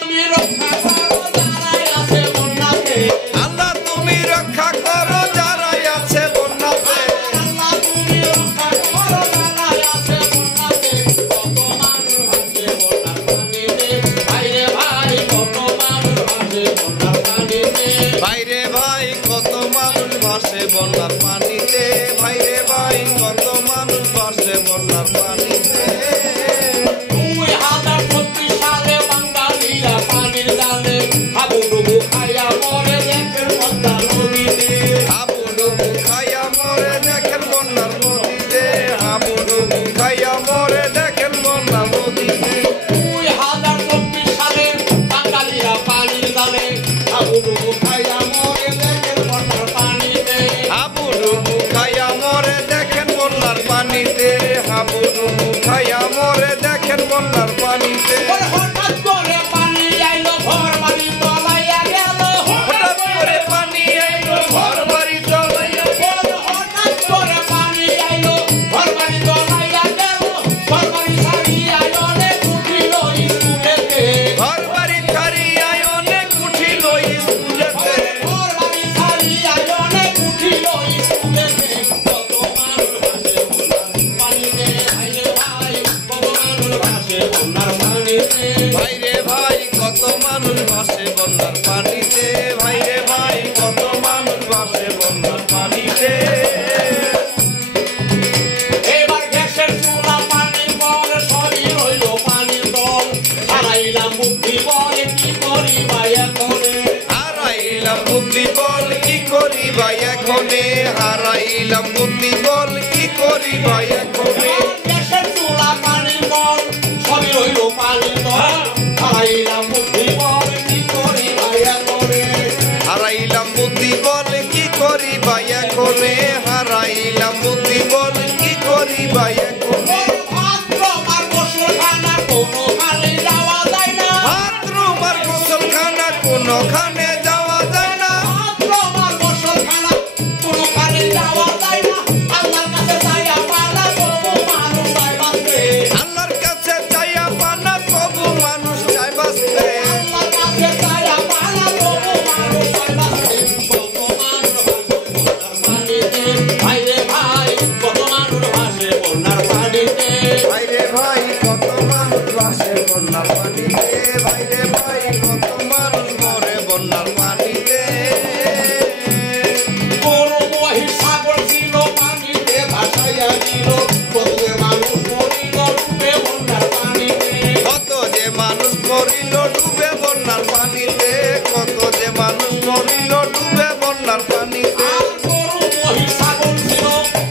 তুমি রক্ষা করো যারাই আছে বন্যাতে আল্লাহ তুমি রক্ষা করো যারাই আছে বন্যাতে আল্লাহ তুমি রক্ষা করো যারাই আছে বন্যাতে কত মানুষ আছে বন্যার পানিতে ভাইরে ভাই কত মানুষ আছে বন্যার পানিতে ভাইরে ভাই কত মানুষ ভাসে বন্যার পানিতে ভাইরে ভাই কত মানুষ ভাসে বন্যার পানিতে 2036 সালে বাঙালিরা পানির জালে হাবুডুবু খাইয়া মরে দেখেন পদ্মা নদীতে হাবুডুবু খাইয়া মরে দেখেন বন্যার নদীতে হাবুডুবু খাইয়া মরে দেখেন বন্যার নদীতে 2024 সালে বাঙালিরা পানির জালে হাবুডুবু খাইয়া মরে দেখেন বন্যার পানিতে হাবুডুবু খাইয়া মরে দেখেন বন্যার পানিতে হাবুডুবু খাইয়া মরে দেখেন বন্যার পানিতে হঠাৎ করে পানি আইলো ঘর বাড়ি তলাইয়া গেল হঠাৎ করে পানি আইলো ঘর বাড়ি তলাইয়া হঠাৎ করে পানি আইলো ঘর বাড়ি তলাইয়া গেল ঘর বাড়ি ছাড়িয়া অনেক উঠিল স্কুলেতে ঘর বাড়ি ছাড়িয়া অনেক উঠিল স্কুলেতে ঘর বাড়ি ছাড়িয়া অনেক উঠিল স্কুলেতে কত মানুষ ভাসে বন্যার পানিতে ভাইরে ভাই কত মানুষ ভাসে বন্যার পানিতে ভাইরে ভাই কত মানুষ ভাসে বন্যার পানিতে ভাইরে ভাই কত মানুষ ভাসে বন্যার পানিতে এবার গ্যাসের চুলা পানির বল শরীর হইল পানির দল হারাইলাম বুদ্ধি বলে কি করি ভাই এখনে হারাইলাম বুদ্ধি বল কি করি ভাই এখনে হারাইলাম বুদ্ধি বল কি করি ভাই এখনে গ্যাসের চুলা পানির বল শরীর হইল পানির দল হারাইলাম বুদ্ধি বল কি করি ভাই এখনে হারাইলাম বুদ্ধি বল কি করি ভাই এখনে হারাইলাম বুদ্ধি বল কি করি ভাই এখনে ভাদ্র মার গোসলখানা কোনো খালি যাওয়া যায় না হাত রুমার গোসলখানা কোনোখানে যাওয়া যায় না ভাদ্র মার গোসলখানা কোনো খালি যাওয়া যায় না আল্লাহর কাছে চাইয়া পালা তবু মানুষ চাই বাঁচতে আল্লাহর কাছে চাইয়া পানা তবু মানুষ চাই বাঁচতে আল্লাহর কাছে চাইয়া পালা তবু মানুষ চাই বাঁচতে কত মানুষ ভাসে বন্যার পানিতে ভাইরে ভাই কত মানুষ ভাসে বন্যার পানিতে ভাইরে ভাই কত মানুষ ভাসে বন্যার পানিতে ভাইরে ভাই কত মানুষ মরে বন্যার পানিতে গরু মহিষ ছাগল ছিল পানিতে ভাসাইয়া দিল কত যে মানুষ মরিল ডুবে বন্যার পানিতে কত যে মানুষ মরিল ডুবে বন্যার পানিতে কত যে মানুষ মরিল ডুবে বন্যার পানিতে আর গরু মহিষ ছাগল ছিল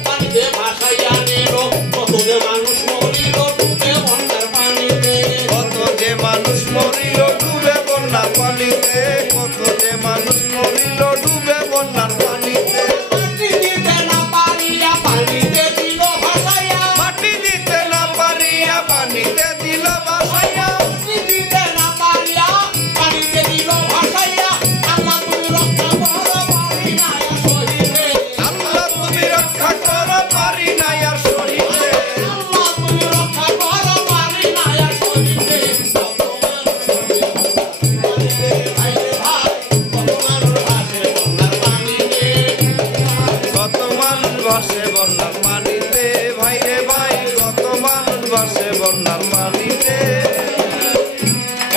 পানিতে ভাসাইয়া নিল কত যে মানুষ মরিল ডুবে বন্যার পানিতে কত যে মানুষ মরিল ডুবে বন্যার পানিতে কত যে মানুষ মরিল ডুবে বন্যার পানিতে মাটি দিতে না পারিয়া পানিতে দিল ভাসাইয়া মাটি দিতে না পারিয়া পানিতে দিল ভাসাইয়া মাটি দিতে না পারিয়া পানিতে দিল ভাসাইয়া আল্লাহ তুমি রক্ষা করো পারি না শহীদে আল্লাহ তুমি রক্ষা করো পারি না আর শহীদে আল্লাহ তুমি রক্ষা করো পারি না শহীদে কত মানুষ ভাসে বন্যার পানিতে ভাইরে ভাই কত মানুষ ভাসে বন্যার পানিতে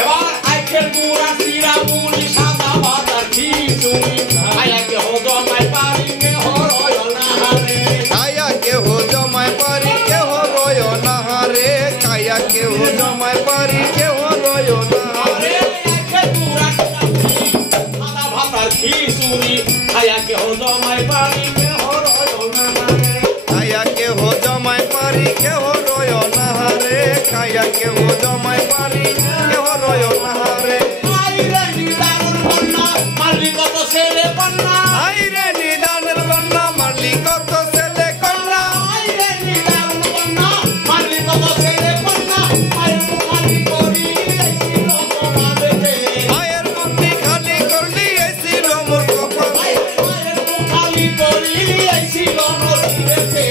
এবার আইকেল গুড়া সিরা মুড়ি সাদা ভাতার খিচুড়ি আয়াকে হজমাই পারি কে হরয় না হারে কায়া কেহ জমায় পারি কেহ রয় না হারে কায়া কেহ জমায় পারি কেহ রয় না হারে আরে আইকেল গুড়া সাদা ভাতার খিচুড়ি আয়াকে হজমাই পারি কে হরয় না হারে কায়া কেহ জমায় পারি কেহ রয় না হারে কায়া কেহ জমায় পারি কেহ রয় না হারে আইরে নিদারুন বন্যা মালি কত ছেলে কন্যা আইরে নিদানের বন্যা মারলি কত ছেলে কন্যা আইরে নিদারুন বন্যা মালি কত ছেলে কন্যা আইরে মুখালি করি ছিল তোমাদেরকে মায়ের বুদ্ধি খালি করলি এসিল মোর কপালে মায়ের মুখালি করি ছিল নদীতে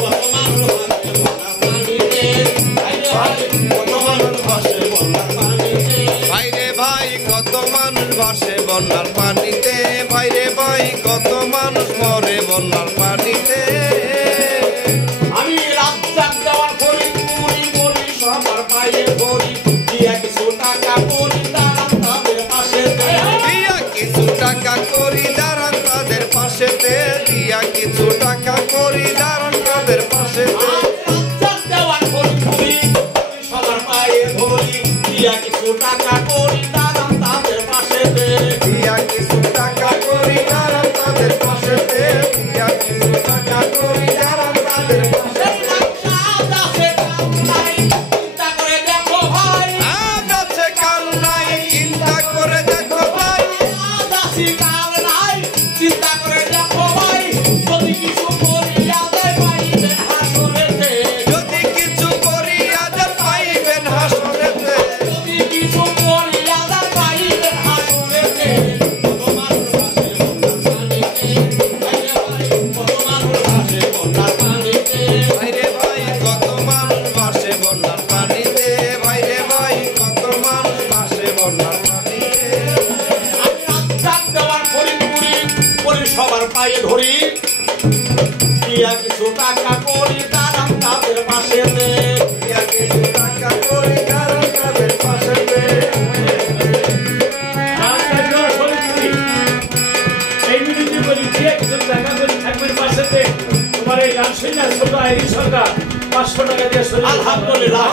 কত মানুষ ভাসে বন্যার পানিতে আইরে ভাই কত মানুষ ভাসে বন্যার পানিতে ভাইরে ভাই মানুষ ভাসে বন্যার পানিতে, ভাইরে ভাই কত মানুষ মরে বন্যার পানিতে। আমি রাজ্জাক দেওয়ার করি কুড়ি বলি সবার পায়ে ধরি দিয়া কিছু টাকা করি দাঁড়ান তাদের পাশেতে। দিয়া কিছু টাকা করি দাঁড়ান তাদের পাশেতে, দিয়া কিছু টাকা করি দাঁড়ান তাদের পাশেতে। রাজ্জাক দেওয়ার করি কুড়ি সবার পায়ে ধরি দিয়া কিছু টাকা করি দাঁড়ান তাদের পাশেতে। দিয়া কিছু টাকা করি দাঁড়ান তাদের পাশেতে, দিয়া কিছু টাকা করি দাঁড়ান তাদের পাশেতে। আজ আছে কাল নাই চিন্তা করে দেখো ভাই, যদি কিছু করি আজ পাইবেন হাসরেতে। ভাইরে ভাই কত মানুষ ভাসে বন্যার পানিতে, ভাইরে ভাই কত মানুষ ভাসে বন্যার পানিতে। সবার পায়ে ধরি দিয়া কিছু টাকা করি দাঁড়ান তাদের পাশেতে। দিয়া কিছু টাকা করি দাঁড়ান তাদের পাশেতে। এই মিনিটে বলি দিয়ে কিছু টাকা করে থাকবেন পাশেতে। তোমার এই গান শুনে ছোট আইরি সরকার 500 টাকা দিয়ে আলহামদুলিল্লাহ।